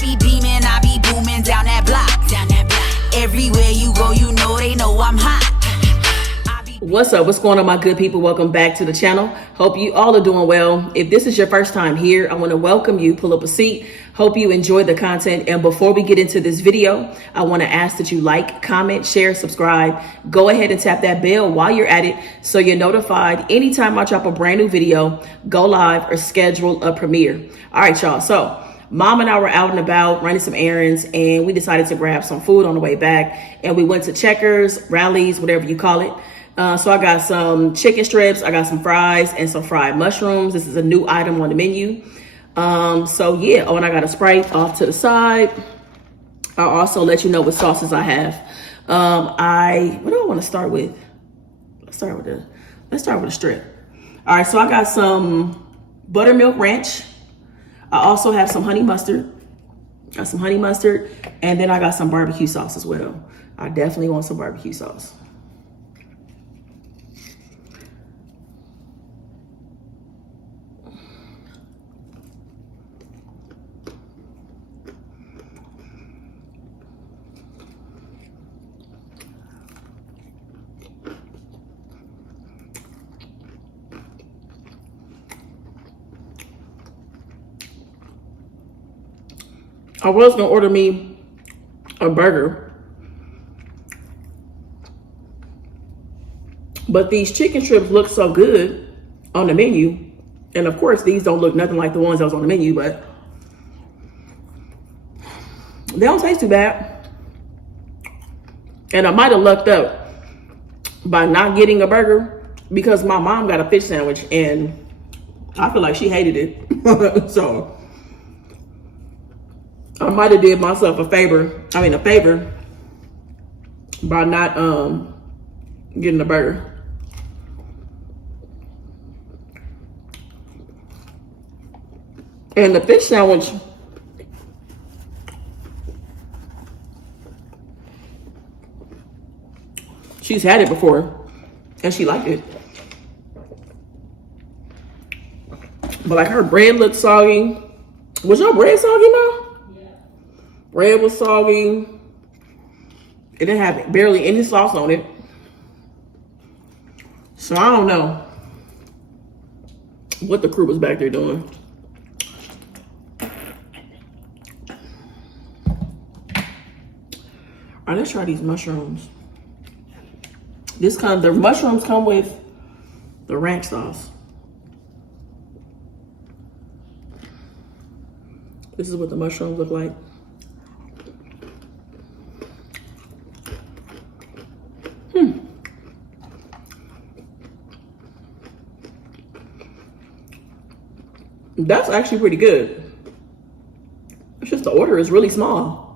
be beaming, I be booming down that block. Everywhere you go, you know they know I'm hot. What's up? What's going on, my good people? Welcome back to the channel. Hope you all are doing well. If this is your first time here, I want to welcome you. Pull up a seat. Hope you enjoy the content. And before we get into this video, I want to ask that you like, comment, share, subscribe. Go ahead and tap that bell while you're at it so you're notified anytime I drop a brand new video, go live, or schedule a premiere. All right, y'all. So Mom and I were out and about running some errands, and we decided to grab some food on the way back. And we went to Checkers, Rallies, whatever you call it. So I got some chicken strips, I got some fries, and some fried mushrooms. This is a new item on the menu. So yeah, oh, and I got a Sprite off to the side. I'll also let you know what sauces I have. What do I want to start with? Let's start with a strip. All right, so I got some buttermilk ranch. I also have some honey mustard. And then I got some barbecue sauce as well. I definitely want some barbecue sauce. I was gonna order me a burger, but these chicken strips look so good on the menu. And of course, these don't look nothing like the ones that was on the menu, but they don't taste too bad. And I might have lucked up by not getting a burger because my mom got a fish sandwich and I feel like she hated it. So I might have did myself a favor by not getting a burger. And the fish sandwich, she's had it before and she liked it. But like her bread looked soggy. Was your bread soggy, Mom? Bread was soggy. It didn't have barely any sauce on it. So I don't know what the crew was back there doing. All right, let's try these mushrooms. The mushrooms come with the ranch sauce. This is what the mushrooms look like. That's actually pretty good. It's just the order is really small.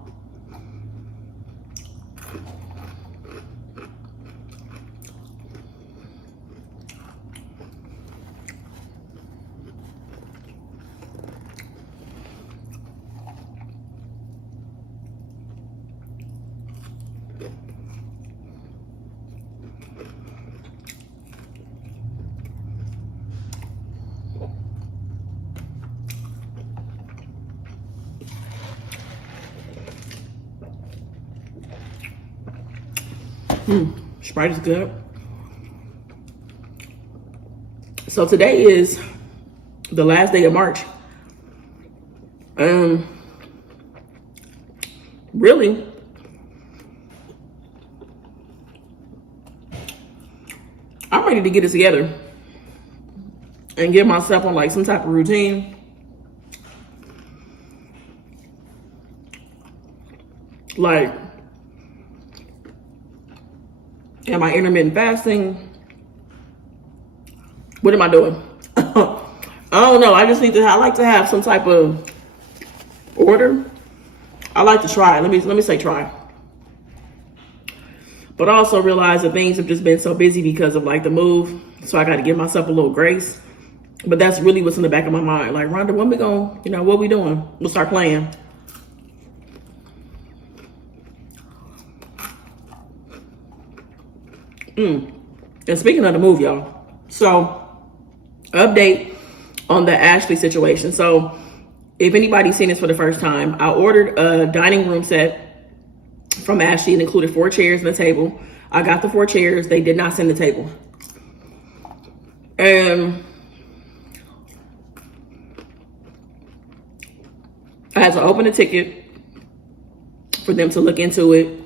Sprite is good. So today is the last day of March. Really, I'm ready to get it together and get myself on like some type of routine. Like, am I intermittent fasting? What am I doing? I don't know. I like to have some type of order. I like to try. Let me say try. But I also realize that things have just been so busy because of like the move. So I got to give myself a little grace. But that's really what's in the back of my mind. Like, Rhonda, when we going, what we doing? We'll start playing. And speaking of the move, y'all, so update on the Ashley situation. So if anybody's seen this for the first time, I ordered a dining room set from Ashley. It included 4 chairs and a table. I got the 4 chairs. They did not send the table. And I had to open the ticket for them to look into it.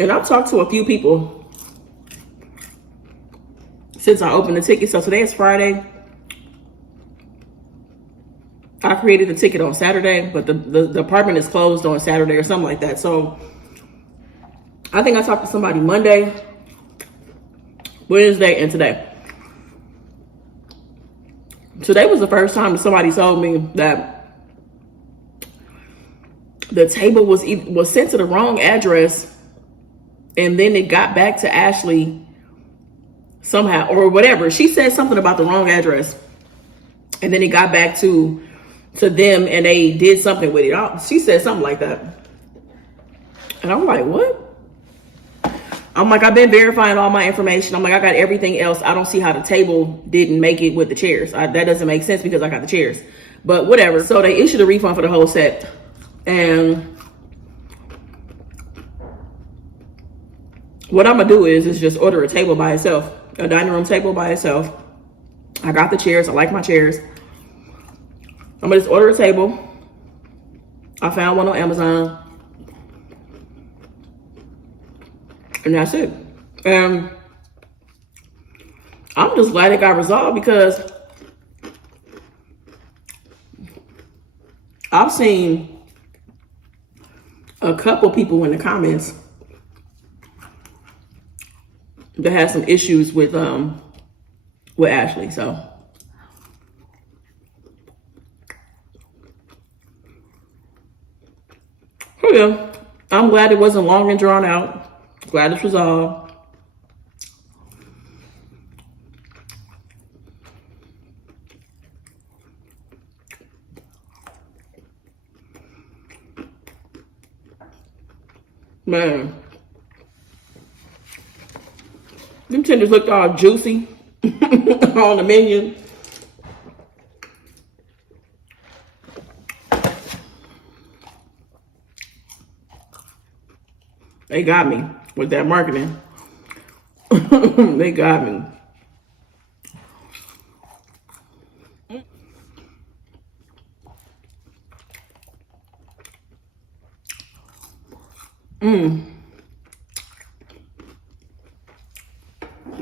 And I've talked to a few people since I opened the ticket. So today is Friday. I created the ticket on Saturday, but the department is closed on Saturday or something like that. So I think I talked to somebody Monday, Wednesday, and today. Today was the first time that somebody told me that the table was sent to the wrong address, and then it got back to Ashley somehow or whatever. She said something about the wrong address, and then it got back to them, and they did something with it. She said something like that, and I'm like, what? I'm like, I've been verifying all my information. I'm like, I got everything else. I don't see how the table didn't make it with the chairs. That doesn't make sense because I got the chairs, but whatever. So they issued a refund for the whole set, and what I'm gonna do is just order a table by itself, a dining room table by itself. I got the chairs. I like my chairs. I'm gonna just order a table. I found one on Amazon, and that's it. And I'm just glad it got resolved because I've seen a couple people in the comments that had some issues with Ashley. So yeah, I'm glad it wasn't long and drawn out. Glad it's resolved. Man, them tenders looked all juicy on the menu. They got me with that marketing. They got me.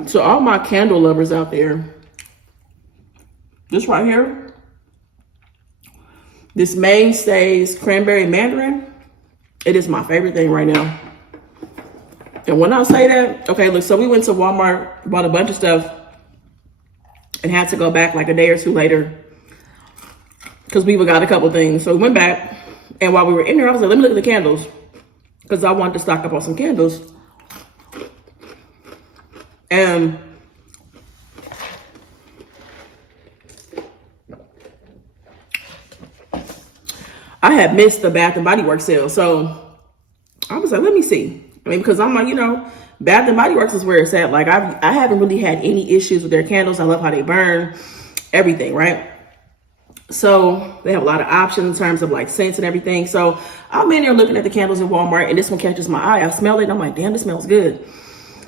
So all my candle lovers out there, this right here, this Mainstays Cranberry Mandarin, it is my favorite thing right now. And when I say that, okay, look, so we went to Walmart, bought a bunch of stuff, and had to go back like a day or two later because we got a couple things. So we went back, and while we were in there, I was like, let me look at the candles because I wanted to stock up on some candles. And I had missed the Bath and Body Works sale. So I was like, let me see. I mean, because I'm like, you know, Bath and Body Works is where it's at. Like, I haven't really had any issues with their candles. I love how they burn, everything, right? So they have a lot of options in terms of like scents and everything. So I'm in there looking at the candles in Walmart, and this one catches my eye. I smell it, and I'm like, damn, this smells good.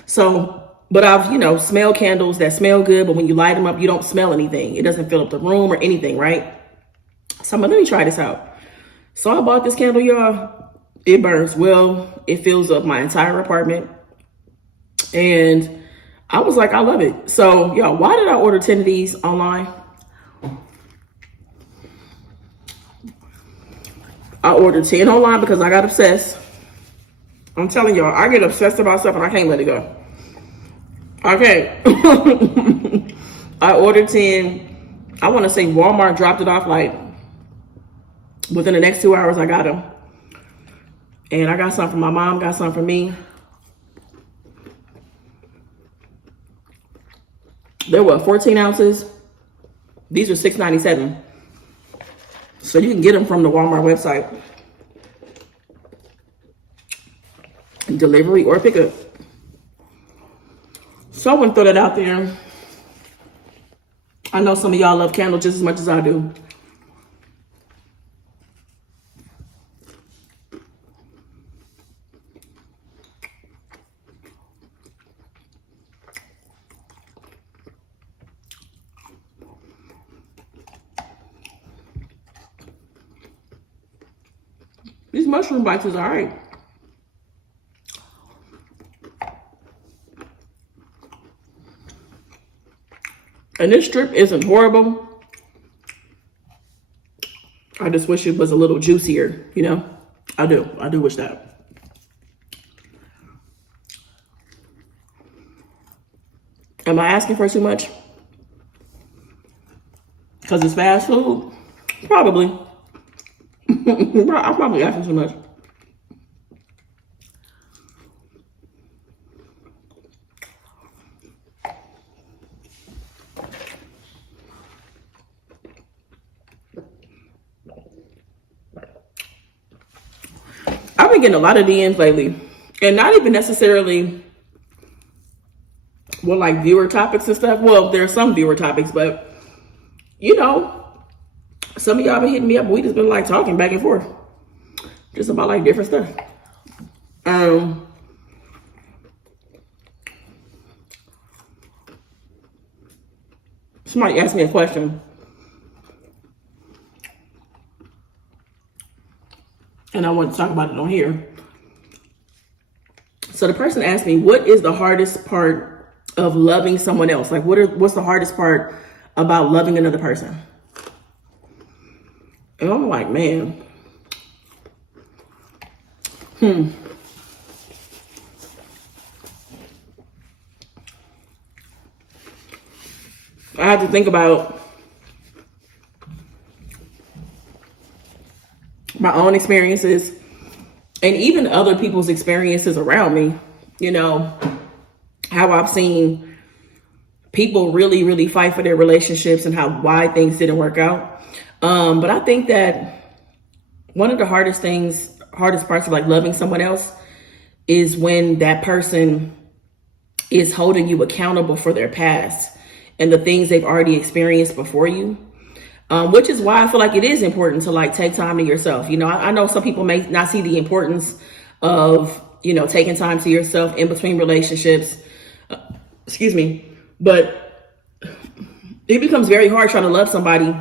So, but I've, you know, smelled candles that smell good, but when you light them up, you don't smell anything. It doesn't fill up the room or anything, right? So I'm like, let me try this out. So I bought this candle, y'all. It burns well. It fills up my entire apartment. And I was like, I love it. So, y'all, why did I order 10 of these online? I ordered 10 online because I got obsessed. I'm telling y'all, I get obsessed about stuff and I can't let it go. Okay. I ordered 10. I want to say Walmart dropped it off like within the next 2 hours. I got them. And I got some for my mom, got some for me. There were 14 ounces. These are $6.97. So you can get them from the Walmart website. Delivery or pickup. So I want to throw that out there. I know some of y'all love candles just as much as I do. These mushroom bites is all right. And this strip isn't horrible. I just wish it was a little juicier, you know? I do wish that. Am I asking for too much? Because it's fast food? Probably. I'm probably asking too much. I've been getting a lot of DMs lately, and not even necessarily like viewer topics and stuff. Well, there are some viewer topics, but you know, some of y'all been hitting me up. We just been like talking back and forth, just about like different stuff. Somebody asked me a question, and I want to talk about it on here. So the person asked me, what is the hardest part of loving someone else? Like, what's the hardest part about loving another person? And I'm like, man, I had to think about my own experiences and even other people's experiences around me, you know, how I've seen people really, really fight for their relationships and why things didn't work out. But I think that one of the hardest parts of like loving someone else is when that person is holding you accountable for their past and the things they've already experienced before you. Which is why I feel like it is important to like take time to yourself. You know, I know some people may not see the importance of, you know, taking time to yourself in between relationships. But it becomes very hard trying to love somebody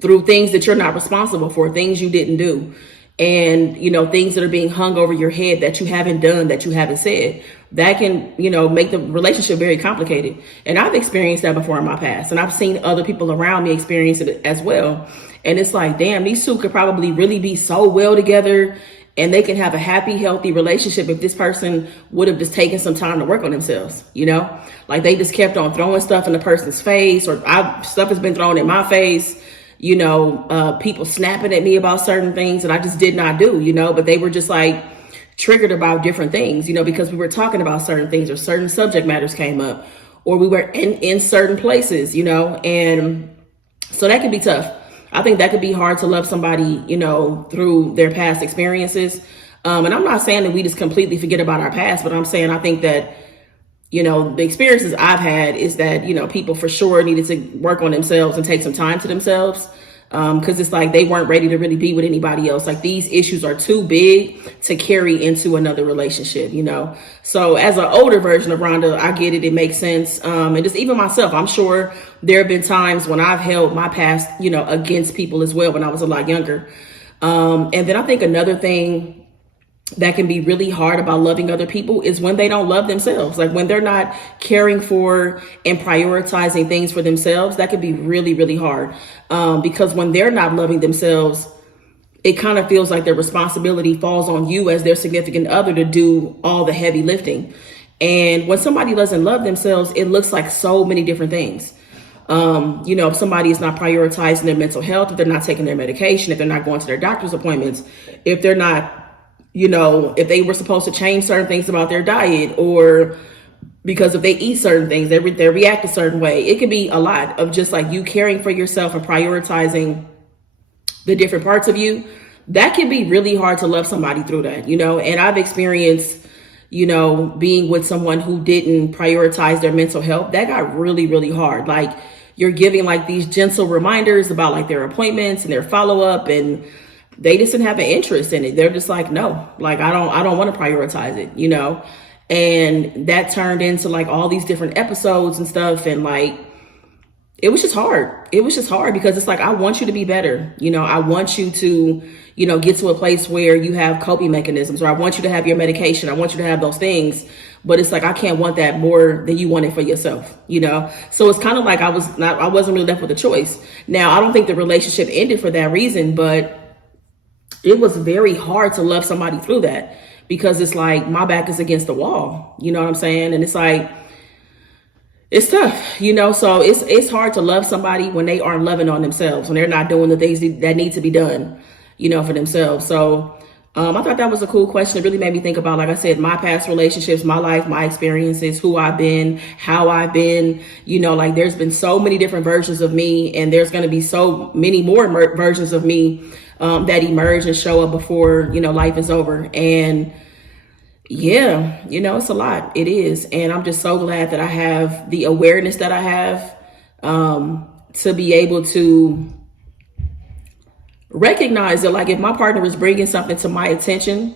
through things that you're not responsible for, things you didn't do. And, you know, things that are being hung over your head that you haven't done, that you haven't said, that can, you know, make the relationship very complicated. And I've experienced that before in my past. And I've seen other people around me experience it as well. And it's like, damn, these two could probably really be so well together and they can have a happy, healthy relationship if this person would have just taken some time to work on themselves, you know? Like they just kept on throwing stuff in the person's face, or stuff has been thrown in my face. You know, people snapping at me about certain things that I just did not do, you know, but they were just like triggered about different things, you know, because we were talking about certain things or certain subject matters came up, or we were in certain places, you know, and so that can be tough. I think that could be hard to love somebody, you know, through their past experiences. And I'm not saying that we just completely forget about our past, but I'm saying I think that, you know, the experiences I've had is that, you know, people for sure needed to work on themselves and take some time to themselves. Because it's like they weren't ready to really be with anybody else. Like these issues are too big to carry into another relationship, you know. So as an older version of Rhonda, I get it. It makes sense. And just even myself, I'm sure there have been times when I've held my past, you know, against people as well when I was a lot younger. And then I think another thing that can be really hard about loving other people is when they don't love themselves. Like when they're not caring for and prioritizing things for themselves, that could be really, really hard. Because when they're not loving themselves, it kind of feels like their responsibility falls on you as their significant other to do all the heavy lifting. And when somebody doesn't love themselves, it looks like so many different things. You know, if somebody is not prioritizing their mental health, if they're not taking their medication, if they're not going to their doctor's appointments, if they're not, you know, if they were supposed to change certain things about their diet, or because if they eat certain things, they react a certain way. It could be a lot of just like you caring for yourself and prioritizing the different parts of you. That can be really hard to love somebody through that, you know. And I've experienced, you know, being with someone who didn't prioritize their mental health. That got really, really hard. Like, you're giving like these gentle reminders about like their appointments and their follow-up, and they just didn't have an interest in it. They're just like, no, like I don't want to prioritize it, you know? And that turned into like all these different episodes and stuff. And like, it was just hard. It was just hard because it's like, I want you to be better. You know, I want you to, you know, get to a place where you have coping mechanisms, or I want you to have your medication. I want you to have those things. But it's like, I can't want that more than you want it for yourself, you know? So it's kind of like I wasn't really left with a choice. Now, I don't think the relationship ended for that reason, but it was very hard to love somebody through that, because it's like my back is against the wall, you know what I'm saying? And it's like, it's tough, you know? So it's hard to love somebody when they aren't loving on themselves, when they're not doing the things that need to be done, you know, for themselves. So I thought that was a cool question. It really made me think about, like I said, my past relationships, my life, my experiences, who I've been, how I've been, you know, like there's been so many different versions of me, and there's going to be so many more versions of me that emerge and show up before, you know, life is over. And yeah, you know, it's a lot. It is. And I'm just so glad that I have the awareness that I have to be able to recognize that, like, if my partner is bringing something to my attention,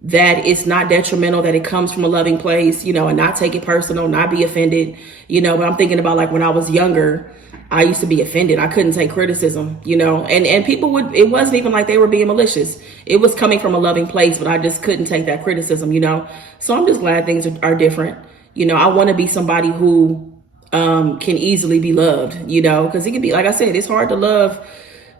that it's not detrimental, that it comes from a loving place, you know, and not take it personal, not be offended, you know. But I'm thinking about like when I was younger, I used to be offended. I couldn't take criticism, you know, and people would, it wasn't even like they were being malicious. It was coming from a loving place, but I just couldn't take that criticism, you know. So I'm just glad things are different. You know, I want to be somebody who can easily be loved, you know, because it can be, like I said, it's hard to love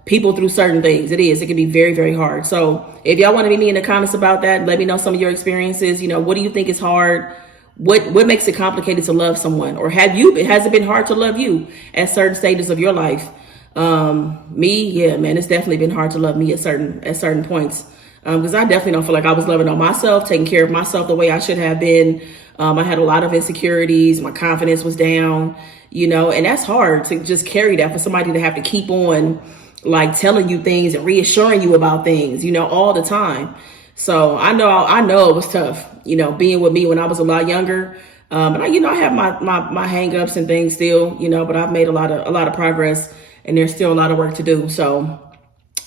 people through certain things. It is. It can be very, very hard. So if y'all want to meet me in the comments about that, let me know some of your experiences. You know, what do you think is hard? What makes it complicated to love someone? Or has it been hard to love you at certain stages of your life? Me, yeah, man, it's definitely been hard to love me at certain points. Because I definitely don't feel like I was loving on myself, taking care of myself the way I should have been. I had a lot of insecurities. My confidence was down, you know, and that's hard to just carry that, for somebody to have to keep on like telling you things and reassuring you about things, you know, all the time. So I know it was tough, you know, being with me when I was a lot younger. And I have my hang-ups and things still, you know, but I've made a lot of progress, and there's still a lot of work to do. So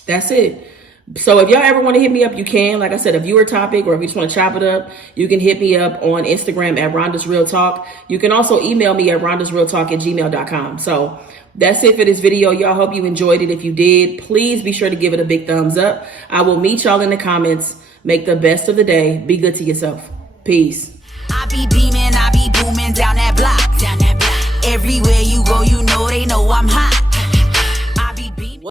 that's it. So if y'all ever want to hit me up, you can. Like I said, a viewer topic, or if you just want to chop it up, you can hit me up on Instagram at Rhonda's Real Talk. You can also email me at rhondasrealtalk@gmail.com. So that's it for this video, y'all. Hope you enjoyed it. If you did, please be sure to give it a big thumbs up. I will meet y'all in the comments. Make the best of the day. Be good to yourself. Peace. I be beaming, I be booming down that block. Everywhere you go, you know they know I'm hot.